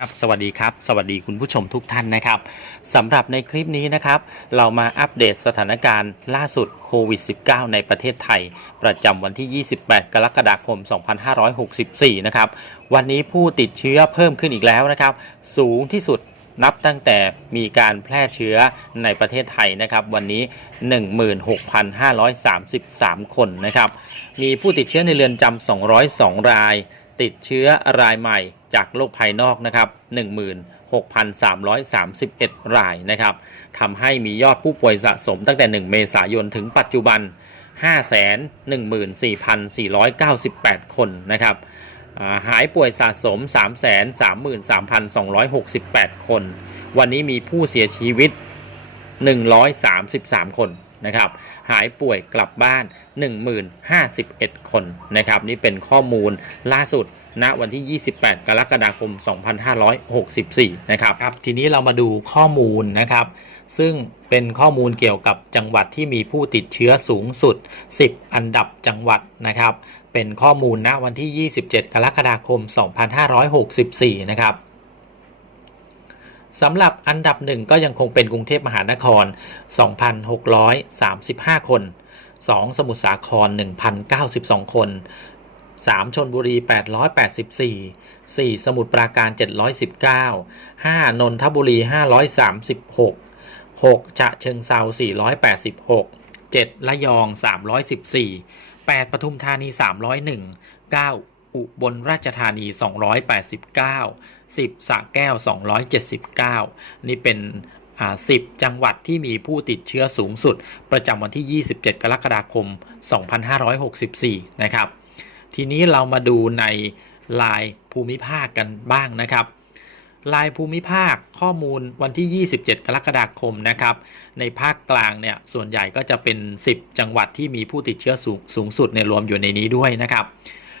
ครับสวัสดีครับ สวัสดีคุณผู้ชมทุกท่านนะครับสำหรับในคลิปนี้นะครับ เรามาอัปเดตสถานการณ์ล่าสุดโควิด -19 ในประเทศไทย ประจำวันที่ 28 กรกฎาคม 2564 นะครับ วันนี้ผู้ติดเชื้อเพิ่มขึ้นอีกแล้วนะครับ สูงที่สุดนับตั้งแต่มีการแพร่เชื้อในประเทศไทยนะครับ วันนี้ 16,533 คนนะครับ มีผู้ติดเชื้อในเรือนจำ202 ราย ติดเชื้อรายใหม่จากโลกภายนอกนะครับ16,331 รายนะครับทำให้มียอดผู้ป่วยสะสมตั้งแต่ 1 เมษายนถึงปัจจุบัน 514,498 คนนะครับหายป่วยสะสม 333,268 คน วันนี้มีผู้เสียชีวิต 133 คน นะครับหายป่วยกลับบ้าน 1051 คนนะครับนี่เป็นข้อมูลล่าสุดณวันที่ 28 กรกฎาคม 2564 นะครับครับ ทีนี้เรามาดูข้อมูลนะครับ ซึ่งเป็นข้อมูลเกี่ยวกับจังหวัดที่มีผู้ติดเชื้อสูงสุด 10 อันดับจังหวัดนะครับ เป็นข้อมูลณวันที่ 27 กรกฎาคม 2564 นะครับ สำหรับอันดับหนึ่งก็ยังคงเป็นกรุงเทพมหานคร 2,635 คน 2 สมุทรสาคร 1,092 คน 3ชนบุรี 884 4 สมุทรปราการ 719 5 นนทบุรี 536 6ฉะเชิงเซา486 7 ระยอง 314 8 ปทุมธานี 301 9 อุบลราชธานี 289 10สระแก้ว 279 นี่เป็นอ่า10 จังหวัดที่มีผู้ติดเชื้อสูงสุด ประจำวันที่ 27 กรกฎาคม 2564 นะครับ ทีนี้เรามาดูในลายภูมิภาคกันบ้างนะครับลายภูมิภาคข้อมูลวันที่ 27 กรกฎาคมนะครับ ในภาคกลางเนี่ยส่วนใหญ่ก็จะเป็น 10 จังหวัดที่มีผู้ติดเชื้อสูงสูงสุดในรวมอยู่ในนี้ด้วยนะครับ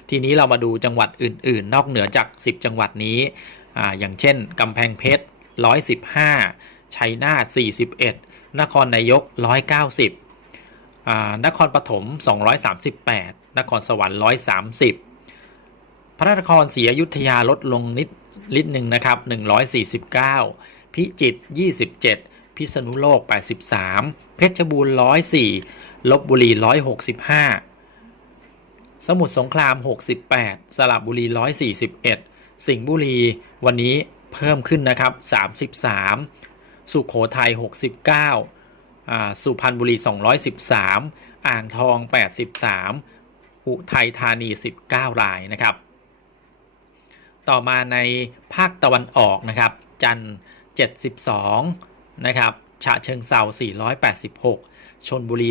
ทีนี้เรามาดูจังหวัดอื่น ๆ นอกเหนือจาก 10 จังหวัดนี้อ่าอย่างเช่นกำแพงเพชร 115 ชัยนาท 41 นครนายก 190อ่านครปฐม 238 นครสวรรค์ 130 พระนครศรีอยุธยาลดลงนิดนิดหนึ่งนะครับ 149 พิจิตร 27 พิษณุโลก 83 เพชรบูรณ์ 104 ลบบุรี 165 สมุทรสงคราม 68 สระบุรี 141 สิงห์บุรีวันนี้เพิ่มขึ้นนะครับ 33 สุขโขทัย 69อ่าสุพรรณบุรี 213 อ่างทอง 83 อุทัยธานี 19 รายนะครับ ต่อมาในภาคตะวันออกนะครับ จันทร์ 72 นะครับ ฉะเชิงเซา486 ชนบุรี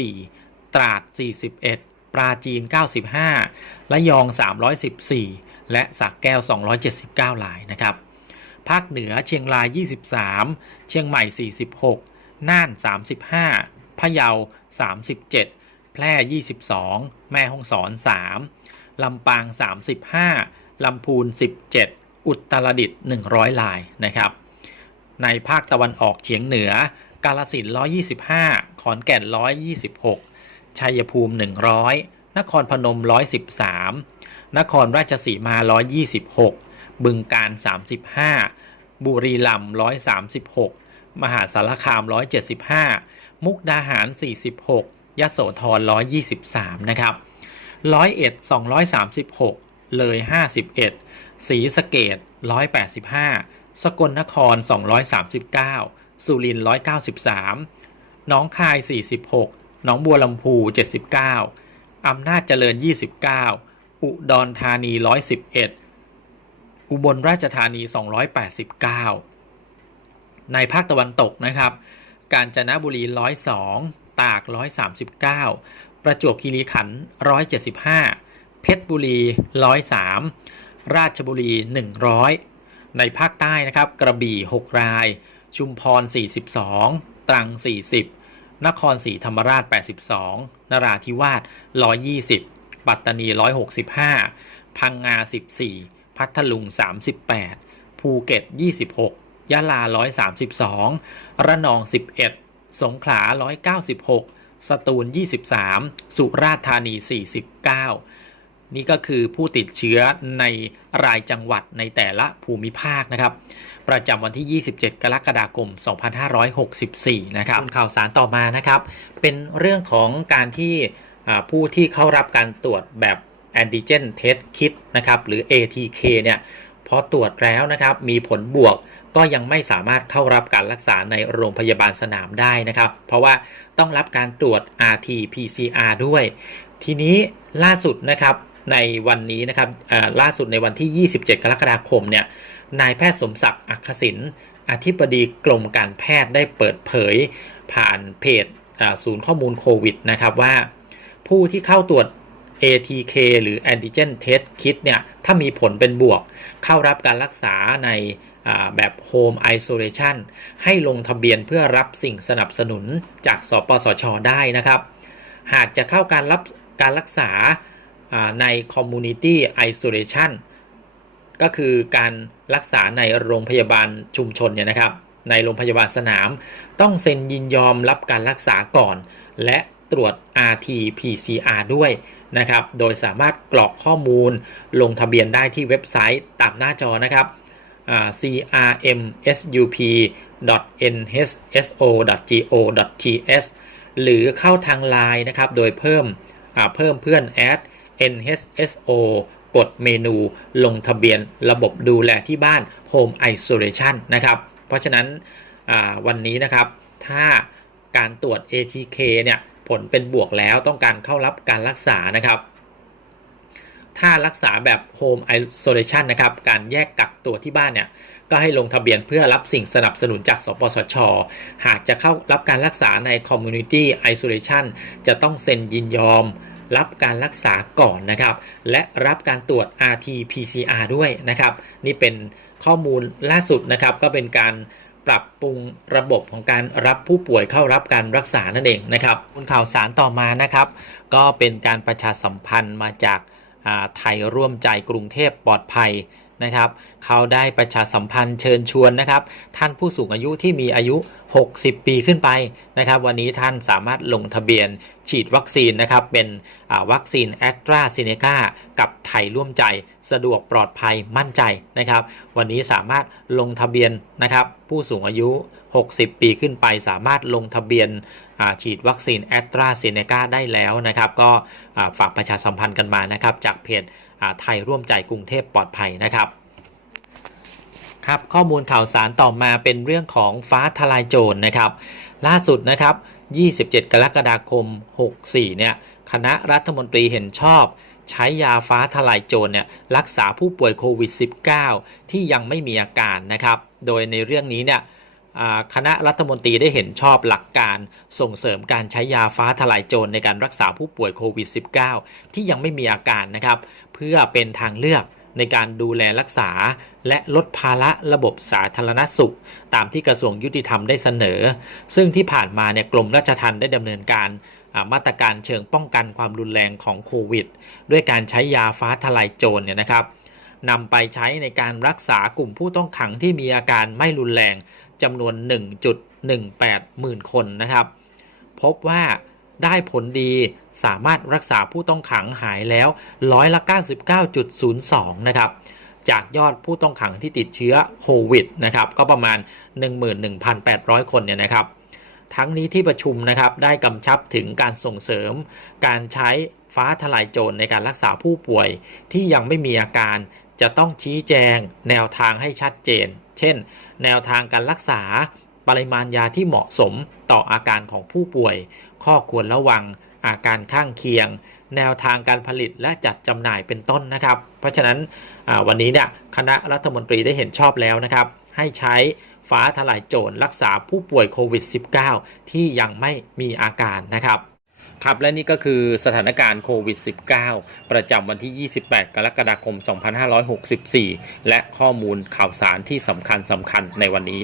884 ตราด 41 ปราจีน 95และยอง 314 และสักแก้ว 279รายนะครับ ภาคเหนือเชียงราย 23 เชียงใหม่ 46 น่าน 35 พะเยา 37 แพร่ 22 แม่ฮ่องสอน 3 ลำปาง 35 ลำพูน 17 อุตรดิตถ์100ลายนะครับ ในภาคตะวันออกเฉียงเหนือกาลสิน125 ขอนแก่น 126 ชัยภูมิ 100 นครพนม 113 นครราชสีมา 126 บึงการ 35 บุรีรัมย์136 มหาสารคาม 175 มุกดาหาร 46 ยโสธร 123 นะครับร้อยเอ็ด236 เลย 51 ศรีสะเกด185 สกลนคร 239 สุรินทร์193 น้องคาย 46 หนองบัวลำพู 79 อำนาจเจริญ 29 อุดรธานี 111 อุบลราชธานี 289 ในภาคตะวันตกนะครับ กาญจนบุรี 102 ตาก 139 ประจวบคีรีขันธ์175 เพชรบุรี 103 ราชบุรี 100 ในภาคใต้นะครับ กระบี่ 6 ราย ชุมพร 42 ตรัง 40 นครศรีธรรมราช 82 นราธิวาส 120 ปัตตานี 165 พังงา 14 พัทลุง 38 ภูเก็ต 26 ยะลา 132 ระนอง 11 สงขลา 196 สตูล 23 สุราษฎร์ธานี 49 นี่ก็คือผู้ติดเชื้อในรายจังหวัดในแต่ละภูมิภาคนะครับ ประจำวันที่ 27 กรกฎาคม 2564 นะครับข่าวสารต่อมานะครับ เป็นเรื่องของการที่อ่าผู้ที่เข้ารับการตรวจแบบ antigen test kit นะครับ หรือ ATK เนี่ยพอตรวจแล้วนะครับมีผลบวกก็ยังไม่สามารถเข้ารับการรักษาในโรงพยาบาลสนามได้นะครับ เพราะว่าต้องรับการตรวจ RT PCR ด้วย ทีนี้ล่าสุดนะครับ ในวันนี้นะครับล่าสุดในวันที่ 27 กรกฎาคมเนี่ยนายแพทย์สมศักดิ์อักขสินอธิบดีกรมการแพทย์ได้เปิดเผยผ่านเพจศูนย์ข้อมูลโควิดนะครับว่า ผู้ที่เข้าตรวจ ATK หรือ Antigen Test Kit เนี่ยถ้ามีผลเป็นบวก เข้ารับการรักษาในแบบ Home Isolation ให้ลงทะเบียนเพื่อรับสิ่งสนับสนุนจากสปสช ได้นะครับ หากจะเข้าการรับการรักษา ใน Community Isolation ก็คือการรักษาในโรงพยาบาลชุมชนเนี่ยนะครับ ในโรงพยาบาลสนาม ต้องเซ็นยินยอมรับการรักษาก่อน และตรวจ RT PCR ด้วยนะครับ โดยสามารถกรอกข้อมูลลงทะเบียนได้ที่เว็บไซต์ตามหน้าจอนะครับ crmsup.nhso.go.th หรือเข้าทาง Line นะครับ โดยเพิ่มเพิ่มเพื่อน add nhso กดเมนูลงทะเบียนระบบดูแลที่บ้าน Home Isolation นะครับ เพราะฉะนั้นวันนี้นะครับ ถ้าการตรวจ ATK เนี่ยผลเป็นบวกแล้วต้องการเข้ารับการรักษานะครับ ถ้ารักษาแบบ Home Isolation นะครับ การแยกกักตัวที่บ้านเนี่ยก็ให้ลงทะเบียนเพื่อรับสิ่งสนับสนุนจาก สปสช หากจะเข้ารับการรักษาใน Community Isolation จะต้องเซ็นยินยอม รับการรักษาก่อนนะครับ และรับการตรวจ RT PCR ด้วยนะครับ นี่เป็นข้อมูลล่าสุดนะครับก็เป็นการปรับปรุงระบบของการรับผู้ป่วยเข้ารับการรักษานั่นเองนะครับข่าวสารต่อมานะครับ ก็เป็นการประชาสัมพันธ์มาจากาไทยร่วมใจกรุงเทพปลอดภัย นะครับ เขาได้ประชาสัมพันธ์เชิญชวนนะครับ ท่านผู้สูงอายุที่มีอายุ 60 ปีขึ้นไปนะครับ วันนี้ท่านสามารถลงทะเบียนฉีดวัคซีนนะครับเป็นวัคซีนแอสตราเซเนกากับไทยร่วมใจสะดวกปลอดภัยมั่นใจนะครับ วันนี้สามารถลงทะเบียนนะครับ ผู้สูงอายุ 60 ปีขึ้นไป สามารถลงทะเบียนฉีดวัคซีนแอสตราเซเนกาได้แล้วนะครับ ก็ฝากประชาสัมพันธ์กันมานะครับ จากเพจ ไทยร่วมใจกรุงเทพปลอดภัยนะครับครับข้อมูลข่าวสารต่อมาเป็นเรื่องของฟ้าทลายโจรนะครับ ล่าสุดนะครับ 27 กรกฎาคม 64 เนี่ยคณะรัฐมนตรีเห็นชอบ ใช้ยาฟ้าทลายโจรเนี่ยรักษาผู้ป่วยโควิด -19 ที่ยังไม่มีอาการนะครับ โดยในเรื่องนี้เนี่ย คณะรัฐมนตรีได้เห็นชอบหลักการส่งเสริมการใช้ยาฟ้าทลายโจรในการรักษาผู้ป่วยโควิด -19 ที่ยังไม่มีอาการนะครับ เพื่อเป็นทางเลือกในการดูแลรักษา และลดภาระระบบสาธารณสุข ตามที่กระทรวงยุติธรรมได้เสนอ ซึ่งที่ผ่านมาเนี่ยกรมราชทัณฑ์ได้ดำเนินการมาตรการเชิงป้องกันความรุนแรงของโควิด ด้วยการใช้ยาฟ้าทลายโจรเนี่ยนะครับนำไปใช้ในการรักษากลุ่มผู้ต้องขังที่มีอาการไม่รุนแรง จำนวน 1.18 หมื่นคนนะครับ พบว่าได้ผลดีสามารถรักษาผู้ต้องขังหายแล้วร้อยละ 99.02 นะครับ จากยอดผู้ต้องขังที่ติดเชื้อโควิดนะครับ ก็ประมาณ 11,800 คนเนี่ยนะครับ ทั้งนี้ที่ประชุมนะครับได้กำชับถึงการส่งเสริมการใช้ ฟ้าทลายโจรในการรักษาผู้ป่วยที่ยังไม่มีอาการจะต้องชี้แจงแนวทางให้ชัดเจน เช่น แนวทางการรักษา ปริมาณยาที่เหมาะสมต่ออาการของผู้ป่วย ข้อควรระวัง อาการข้างเคียง แนวทางการผลิตและจัดจำหน่ายเป็นต้นนะครับ เพราะฉะนั้นวันนี้เนี่ยคณะรัฐมนตรีได้เห็นชอบแล้วนะครับ ให้ใช้ฟ้าทลายโจรรักษาผู้ป่วยโควิด -19 ที่ยังไม่มีอาการนะครับ ครับและนี่ก็คือสถานการณ์โควิด -19 ประจำวันที่ 28 กรกฎาคม 2564 และข้อมูลข่าวสารที่สำคัญสำคัญในวันนี้